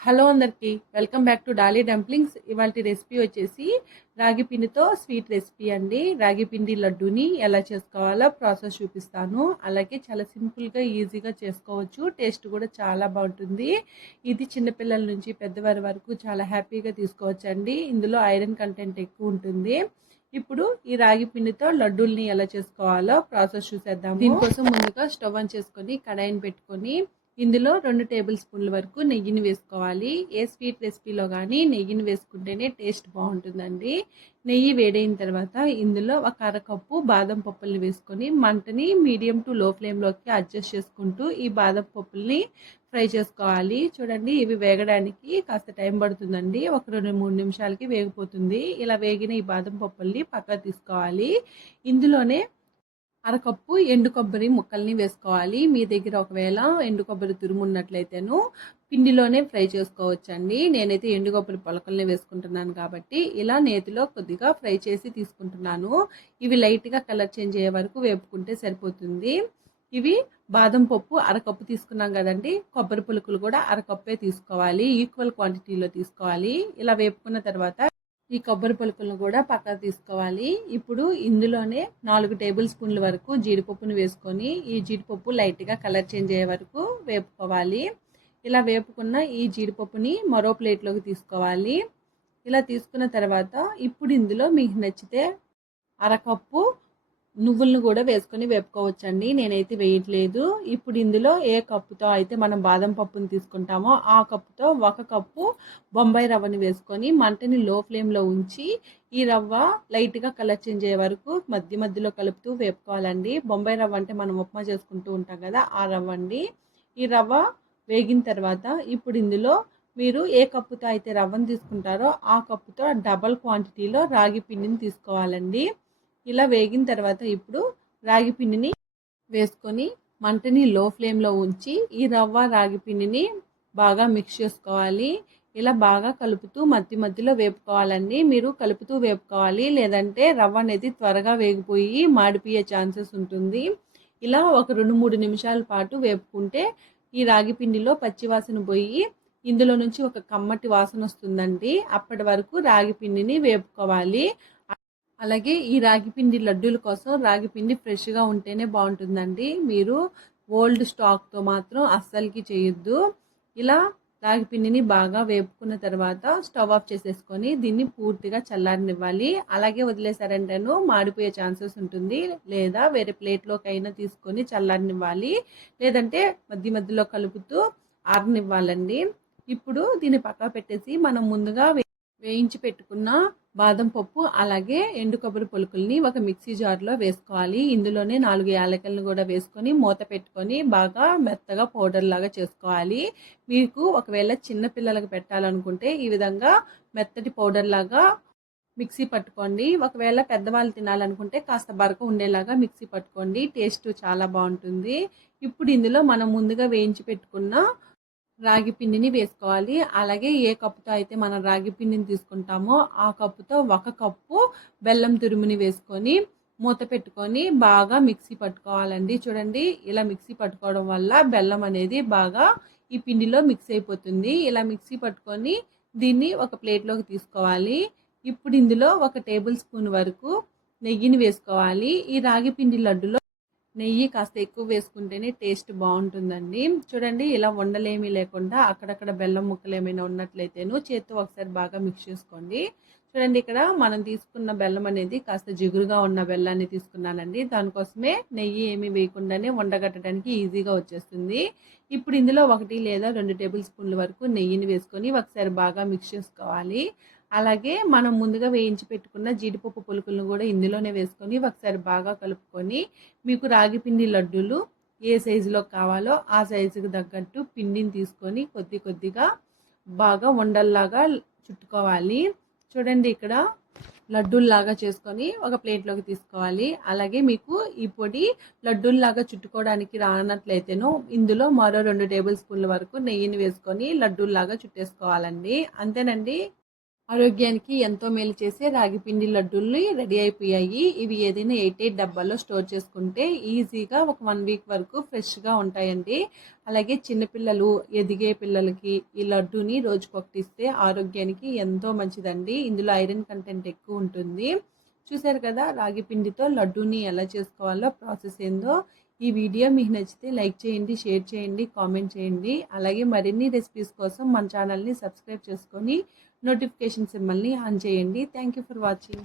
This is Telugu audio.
హలో అందరికీ welcome back to Dolly dumplings. ఇవాళ రెసిపీ వచ్చేసి రాగి పిండితో స్వీట్ రెసిపీ అండి. రాగి పిండి లడ్డూని ఎలా చేసుకోవాలో ప్రాసెస్ చూపిస్తాను. అలాగే చాలా సింపుల్గా ఈజీగా చేసుకోవచ్చు. టేస్ట్ కూడా చాలా బాగుంటుంది. ఇది చిన్నపిల్లల నుంచి పెద్దవారి వరకు చాలా హ్యాపీగా తీసుకోవచ్చండి. ఇందులో ఐరన్ కంటెంట్ ఎక్కువ ఉంటుంది. ఇప్పుడు ఈ రాగి పిండితో లడ్డూల్ని ఎలా చేసుకోవాలో ప్రాసెస్ చూసేద్దాము. దీనికోసం ముందుగా స్టవ్ ఆన్ చేసుకొని కడాయిని పెట్టుకొని ఇందులో 2 టేబుల్ స్పూన్ల వరకు నెయ్యిని వేసుకోవాలి. ఏ స్వీట్ రెసిపీలో కానీ నెయ్యిని వేసుకుంటేనే టేస్ట్ బాగుంటుందండి. నెయ్యి వేడైన తర్వాత ఇందులో ఒక అరకప్పు బాదం పప్పుల్ని వేసుకొని మంటని మీడియం టు లో ఫ్లేమ్లోకి అడ్జస్ట్ చేసుకుంటూ ఈ బాదం పప్పుల్ని ఫ్రై చేసుకోవాలి. చూడండి, ఇవి వేగడానికి కాస్త టైం పడుతుందండి. ఒక 2-3 నిమిషాలకి వేగిపోతుంది. ఇలా వేగిన ఈ బాదం పప్పుల్ని పక్కకు తీసుకోవాలి. ఇందులోనే అరకప్పు ఎండు కొబ్బరి ముక్కల్ని వేసుకోవాలి. మీ దగ్గర ఒకవేళ ఎండు కొబ్బరి తురుము ఉన్నట్లయితేను పిండిలోనే ఫ్రై చేసుకోవచ్చండి. నేనైతే ఎండు కొబ్బరి పొలకల్ని వేసుకుంటున్నాను కాబట్టి ఇలా నేతిలో కొద్దిగా ఫ్రై చేసి తీసుకుంటున్నాను. ఇవి లైట్గా కలర్ చేంజ్ అయ్యే వరకు వేపుకుంటే సరిపోతుంది. ఇవి బాదం పప్పు అరకప్పు తీసుకున్నాం కదండి, కొబ్బరి పులుకులు కూడా అరకప్పే తీసుకోవాలి. ఈక్వల్ క్వాంటిటీలో తీసుకోవాలి. ఇలా వేపుకున్న తర్వాత ఈ కొబ్బరి పలుకులను కూడా పక్కకు తీసుకోవాలి. ఇప్పుడు ఇందులోనే 4 టేబుల్ స్పూన్ల వరకు జీడిపప్పును వేసుకొని ఈ జీడిపప్పు లైట్గా కలర్ చేంజ్ అయ్యే వరకు వేపుకోవాలి. ఇలా వేపుకున్న ఈ జీడిపప్పుని మరో ప్లేట్లోకి తీసుకోవాలి. ఇలా తీసుకున్న తర్వాత ఇప్పుడు ఇందులో మీకు నచ్చితే అరకప్పు నువ్వులను కూడా వేసుకొని వేపుకోవచ్చండి. నేనైతే వేయట్లేదు. ఇప్పుడు ఇందులో ఏ కప్పుతో అయితే మనం బాదం పప్పుని తీసుకుంటామో ఆ కప్పుతో 1 కప్పు బొంబాయి రవ్వని వేసుకొని మంటని లో ఫ్లేమ్లో ఉంచి ఈ రవ్వ లైట్గా కలర్ చేంజ్ అయ్యే వరకు మధ్య మధ్యలో కలుపుతూ వేపుకోవాలండి. బొంబాయి రవ్వ అంటే మనం ఉప్మా చేసుకుంటూ ఉంటాం కదా, ఆ రవ్వ అండి. ఈ రవ్వ వేగిన తర్వాత ఇప్పుడు ఇందులో మీరు ఏ కప్పుతో అయితే రవ్వను తీసుకుంటారో ఆ కప్పుతో డబల్ క్వాంటిటీలో రాగి పిండిని తీసుకోవాలండి. ఇలా వేగిన తర్వాత ఇప్పుడు రాగి పిండిని వేసుకొని మంటని లో ఫ్లేమ్లో ఉంచి ఈ రవ్వ రాగి పిండిని బాగా మిక్స్ చేసుకోవాలి. ఇలా బాగా కలుపుతూ మధ్య మధ్యలో వేపుకోవాలండి. మీరు కలుపుతూ వేపుకోవాలి, లేదంటే రవ్వ అనేది త్వరగా వేగిపోయి మాడిపోయే ఛాన్సెస్ ఉంటుంది. ఇలా ఒక 2-3 నిమిషాల పాటు వేపుకుంటే ఈ రాగి పిండిలో పచ్చివాసన పోయి ఇందులో నుంచి ఒక కమ్మటి వాసన వస్తుందండి. అప్పటి వరకు రాగి పిండిని వేపుకోవాలి. అలాగే ఈ రాగి పిండి లడ్డూల కోసం రాగి పిండి ఫ్రెష్గా ఉంటేనే బాగుంటుందండి. మీరు ఓల్డ్ స్టాక్తో మాత్రం అస్సలకి చేయొద్దు. ఇలా రాగి పిండిని బాగా వేపుకున్న తర్వాత స్టవ్ ఆఫ్ చేసేసుకొని దీన్ని పూర్తిగా చల్లారనివ్వాలి. అలాగే వదిలేసారంటేను మాడిపోయే ఛాన్సెస్ ఉంటుంది. లేదా వేరే ప్లేట్లోకి అయినా తీసుకొని చల్లారనివ్వాలి, లేదంటే మధ్య మధ్యలో కలుపుతూ ఆరనివ్వాలండి. ఇప్పుడు దీన్ని పక్క పెట్టేసి మనం ముందుగా వేయించి పెట్టుకున్న బాదం పప్పు అలాగే ఎండు కొబ్బరి పొలుకుల్ని ఒక మిక్సీ జార్లో వేసుకోవాలి. ఇందులోనే 4 యాలకులను కూడా వేసుకొని మూత పెట్టుకొని బాగా మెత్తగా పౌడర్ లాగా చేసుకోవాలి. మీకు ఒకవేళ చిన్న పిల్లలకు పెట్టాలనుకుంటే ఈ విధంగా మెత్తటి పౌడర్ లాగా మిక్సీ పట్టుకోండి. ఒకవేళ పెద్దవాళ్ళు తినాలనుకుంటే కాస్త బరక ఉండేలాగా మిక్సీ పట్టుకోండి. టేస్ట్ చాలా బాగుంటుంది. ఇప్పుడు ఇందులో మనం ముందుగా వేయించి పెట్టుకున్న రాగి పిండిని వేసుకోవాలి. అలాగే ఏ కప్పుతో అయితే మనం రాగి పిండిని తీసుకుంటామో ఆ కప్పుతో 1 కప్పు బెల్లం తురుముని వేసుకొని మూత పెట్టుకొని బాగా మిక్సీ పట్టుకోవాలండి. చూడండి, ఇలా మిక్సీ పట్టుకోవడం వల్ల బెల్లం అనేది బాగా ఈ పిండిలో మిక్స్ అయిపోతుంది. ఇలా మిక్సీ పట్టుకొని దీన్ని ఒక ప్లేట్లోకి తీసుకోవాలి. ఇప్పుడు ఇందులో 1 టేబుల్ స్పూన్ వరకు నెయ్యిని వేసుకోవాలి. ఈ రాగి పిండి లడ్డులో నెయ్యి కాస్త ఎక్కువ వేసుకుంటేనే టేస్ట్ బాగుంటుందండి. చూడండి, ఇలా ఉండలేమీ లేకుండా అక్కడక్కడ బెల్లం ముక్కలు ఏమైనా ఉన్నట్లయితేను చేత్తో ఒకసారి బాగా మిక్స్ చేసుకోండి. చూడండి, ఇక్కడ మనం తీసుకున్న బెల్లం అనేది కాస్త జిగురుగా ఉన్న బెల్లాన్ని తీసుకున్నానండి. దానికోసమే నెయ్యి ఏమీ వేయకుండానే ఉండగట్టడానికి ఈజీగా వచ్చేస్తుంది. ఇప్పుడు ఇందులో 1 లేదా 2 టేబుల్ స్పూన్ల వరకు నెయ్యిని వేసుకొని ఒకసారి బాగా మిక్స్ చేసుకోవాలి. అలాగే మనం ముందుగా వేయించి పెట్టుకున్న జీడిపప్పు పులుకులను కూడా ఇందులోనే వేసుకొని ఒకసారి బాగా కలుపుకొని మీకు రాగి పిండి లడ్డూలు ఏ సైజులో కావాలో ఆ సైజుకు తగ్గట్టు పిండిని తీసుకొని కొద్ది కొద్దిగా బాగా ఉండల్లాగా చుట్టుకోవాలి. చూడండి, ఇక్కడ లడ్డూల్లాగా చేసుకొని ఒక ప్లేట్లోకి తీసుకోవాలి. అలాగే మీకు ఈ పొడి లడ్డూల్లాగా చుట్టుకోవడానికి రానట్లయితేనో ఇందులో మరో 2 టేబుల్ స్పూన్ల వరకు నెయ్యిని వేసుకొని లడ్డూల్లాగా చుట్టేసుకోవాలండి. అంతేనండి. ఆరోగ్యానికి ఎంతో మేలు చేసే రాగి పిండి లడ్డూలు రెడీ అయిపోయాయి. ఇవి ఏదైనా 8 డబ్బాల్లో స్టోర్ చేసుకుంటే ఈజీగా ఒక 1 వీక్ వరకు ఫ్రెష్గా ఉంటాయండి. అలాగే చిన్నపిల్లలు, ఎదిగే పిల్లలకి ఈ లడ్డూని రోజుకొకటి ఇస్తే ఆరోగ్యానికి ఎంతో మంచిదండి. ఇందులో ఐరన్ కంటెంట్ ఎక్కువ ఉంటుంది. చూశారు కదా రాగి పిండితో లడ్డూని ఎలా చేసుకోవాలో ప్రాసెస్ ఏందో. ఈ వీడియో మీకు నచ్చితే లైక్ చేయండి, షేర్ చేయండి, కామెంట్ చేయండి. అలాగే మరిన్ని రెసిపీస్ కోసం మన ఛానల్ని సబ్స్క్రైబ్ చేసుకొని నోటిఫికేషన్ సింబల్ని ఆన్ చేయండి. Thank you for watching.